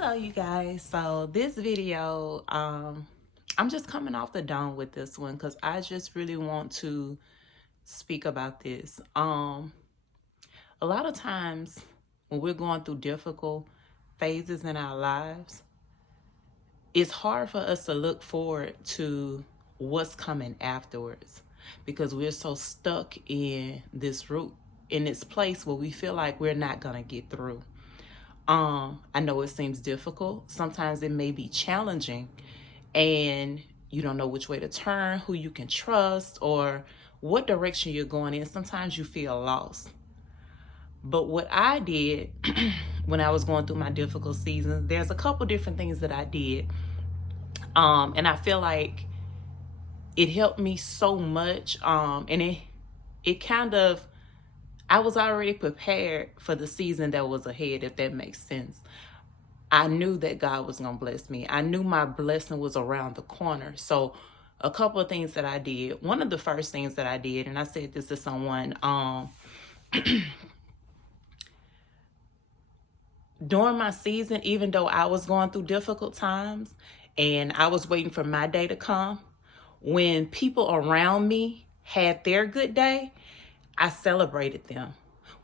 Hello you guys. So this video, I'm just coming off the dome with this one because I just really want to speak about this. A lot of times when we're going through difficult phases in our lives, it's hard for us to look forward to what's coming afterwards because we're so stuck in this route, in this place where we feel like we're not gonna get through. I know it seems difficult. Sometimes it may be challenging and you don't know which way to turn, who you can trust, or what direction you're going in. Sometimes you feel lost. But what I did when I was going through my difficult seasons, there's a couple different things that I did. And I feel like it helped me so much. And it kind of, I was already prepared for the season that was ahead, if that makes sense. I knew that God was going to bless me. I knew my blessing was around the corner. So a couple of things that I did. One of the first things that I did, and I said this to someone, during my season, even though I was going through difficult times and I was waiting for my day to come, when people around me had their good day, I celebrated them.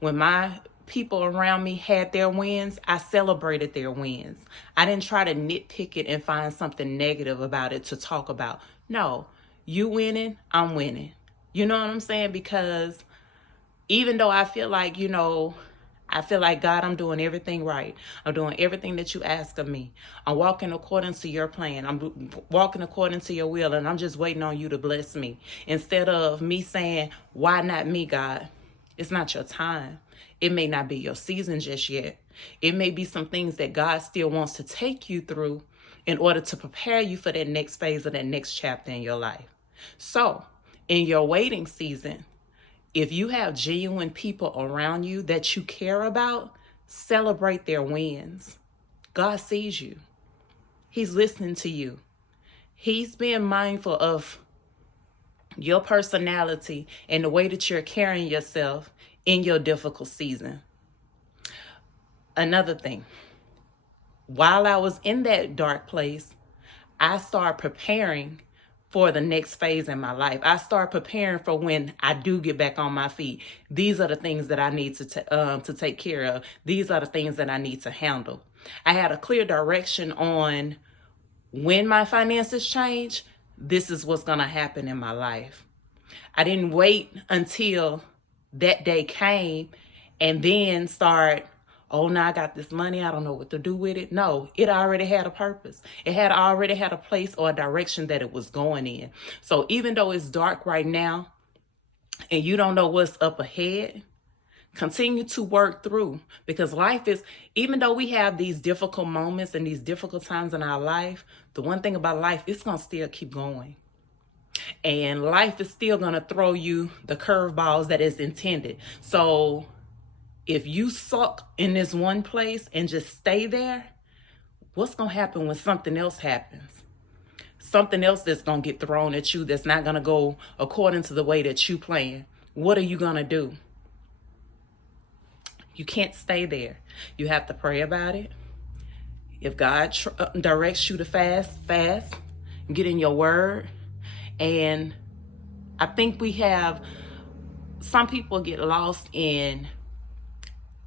When my people around me had their wins, I celebrated their wins. I didn't try to nitpick it and find something negative about it to talk about. No, you winning, I'm winning. You know what I'm saying? Because even though I feel like, I feel like, God, I'm doing everything right. I'm doing everything that you ask of me. I'm walking according to your plan. I'm walking according to your will, and I'm just waiting on you to bless me. Instead of me saying, why not me, God? It's not your time. It may not be your season just yet. It may be some things that God still wants to take you through in order to prepare you for that next phase of that next chapter in your life. So, in your waiting season, if you have genuine people around you that you care about, celebrate their wins. God sees you. He's listening to you. He's being mindful of your personality and the way that you're carrying yourself in your difficult season. Another thing, while I was in that dark place, I started preparing for the next phase in my life. I start preparing for when I do get back on my feet. These are the things that I need to take care of. These are the things that I need to handle. I had a clear direction on when my finances change. This is what's going to happen in my life. I didn't wait until that day came and then start, oh, now I got this money, I don't know what to do with it. No, it already had a purpose. It had already had a place or a direction that it was going in. So even though it's dark right now and you don't know what's up ahead, continue to work through, because life is, even though we have these difficult moments and these difficult times in our life, the one thing about life, it's going to still keep going. And life is still going to throw you the curveballs that is intended. So if you suck in this one place and just stay there, what's going to happen when something else happens? Something else that's going to get thrown at you that's not going to go according to the way that you plan. What are you going to do? You can't stay there. You have to pray about it. If God directs you to fast, get in your word. And I think some people get lost in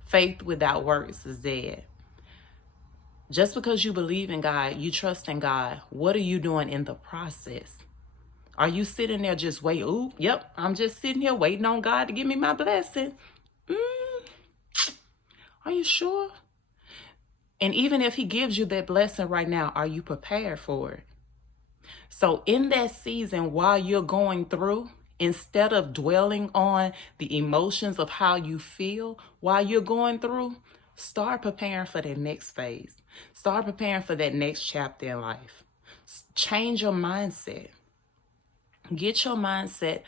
faith without works is dead. Just because you believe in God, you trust in God, what are you doing in the process? Are you sitting there just waiting? Ooh, yep, I'm just sitting here waiting on God to give me my blessing. Are you sure? And even if he gives you that blessing right now, are you prepared for it? So in that season, while you're going through, instead of dwelling on the emotions of how you feel while you're going through, start preparing for that next phase. Start preparing for that next chapter in life. Change your mindset. Get your mindset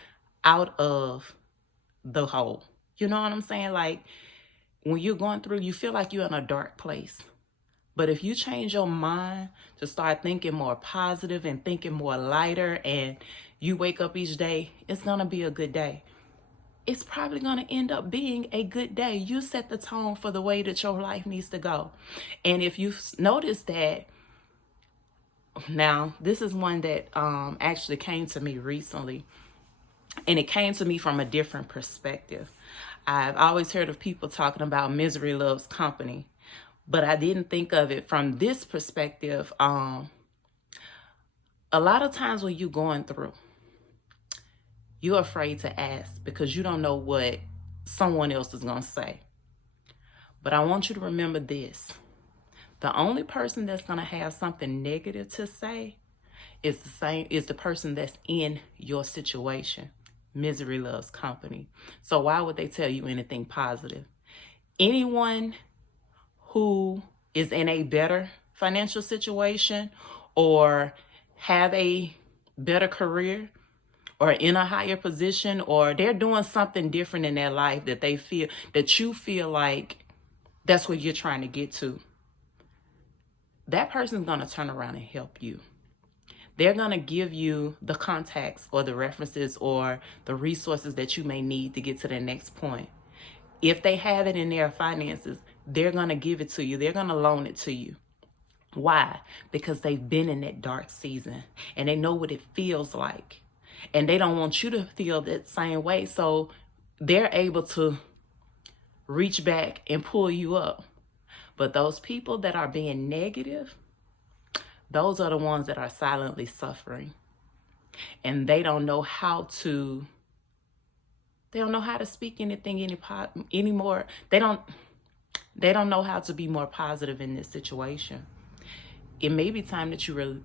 out of the hole. You know what I'm saying? Like when you're going through, you feel like you're in a dark place. But if you change your mind to start thinking more positive and thinking more lighter, and you wake up each day, it's going to be a good day. it's probably going to end up being a good day. You set the tone for the way that your life needs to go. And if you've noticed that, now this is one that actually came to me recently, and it came to me from a different perspective. I've always heard of people talking about misery loves company, but I didn't think of it from this perspective. A lot of times when you're going through, you're afraid to ask because you don't know what someone else is going to say. But I want you to remember this. The only person that's going to have something negative to say is the person that's in your situation. Misery loves company. So why would they tell you anything positive? Anyone who is in a better financial situation or have a better career or in a higher position, or they're doing something different in their life that they feel, that you feel like that's what you're trying to get to, that person's going to turn around and help you. They're going to give you the contacts or the references or the resources that you may need to get to the next point. If they have it in their finances, they're going to give it to you. They're going to loan it to you. Why? Because they've been in that dark season and they know what it feels like. And they don't want you to feel that same way. So they're able to reach back and pull you up. But those people that are being negative, those are the ones that are silently suffering. And they don't know how to speak anything anymore. They don't know how to be more positive in this situation. It may be time that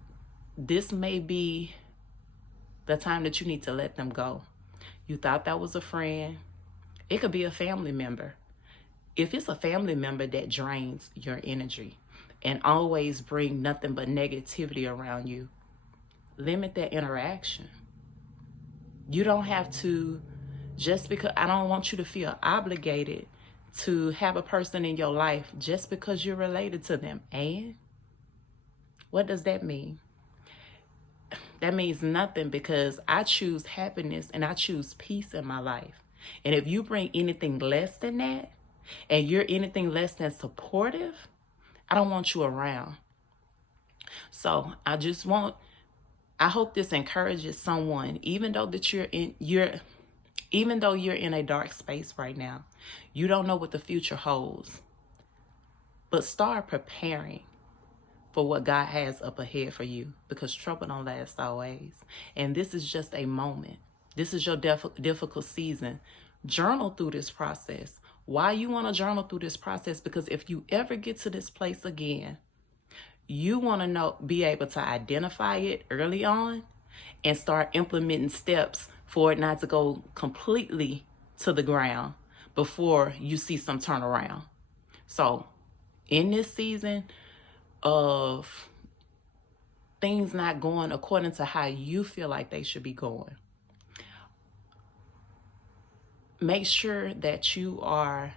this may be the time that you need to let them go. You thought that was a friend. It could be a family member. If it's a family member that drains your energy and always bring nothing but negativity around you, limit that interaction. You don't have to, just because, I don't want you to feel obligated to have a person in your life just because you're related to them. And what does that mean? That means nothing, because I choose happiness and I choose peace in my life. And if you bring anything less than that, and you're anything less than supportive, I don't want you around. So I hope this encourages someone, even though you're in a dark space right now, you don't know what the future holds, but start preparing for what God has up ahead for you, because trouble don't last always. And this is just a moment. This is your difficult season. Journal through this process. Why you want to journal through this process? Because if you ever get to this place again, you want to be able to identify it early on and start implementing steps for it not to go completely to the ground before you see some turnaround. So in this season of things not going according to how you feel like they should be going, make sure that you are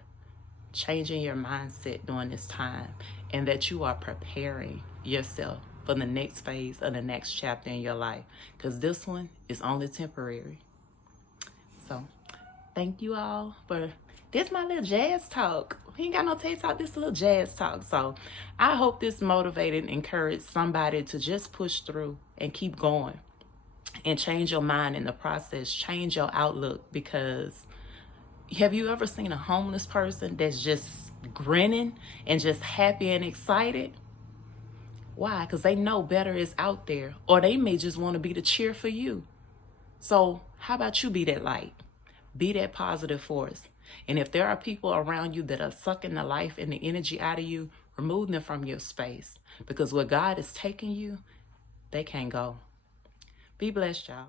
changing your mindset during this time and that you are preparing yourself for the next phase of the next chapter in your life, because this one is only temporary. So thank you all for this. My little jazz talk. We ain't got no TED Talk, this little jazz talk. So I hope this motivated and encouraged somebody to just push through and keep going and change your mind in the process, change your outlook. Because have you ever seen a homeless person that's just grinning and just happy and excited? Why? Because they know better is out there, or they may just want to be the cheer for you. So how about you be that light? Be that positive force. And if there are people around you that are sucking the life and the energy out of you, remove them from your space. Because where God is taking you, they can't go. Be blessed, y'all.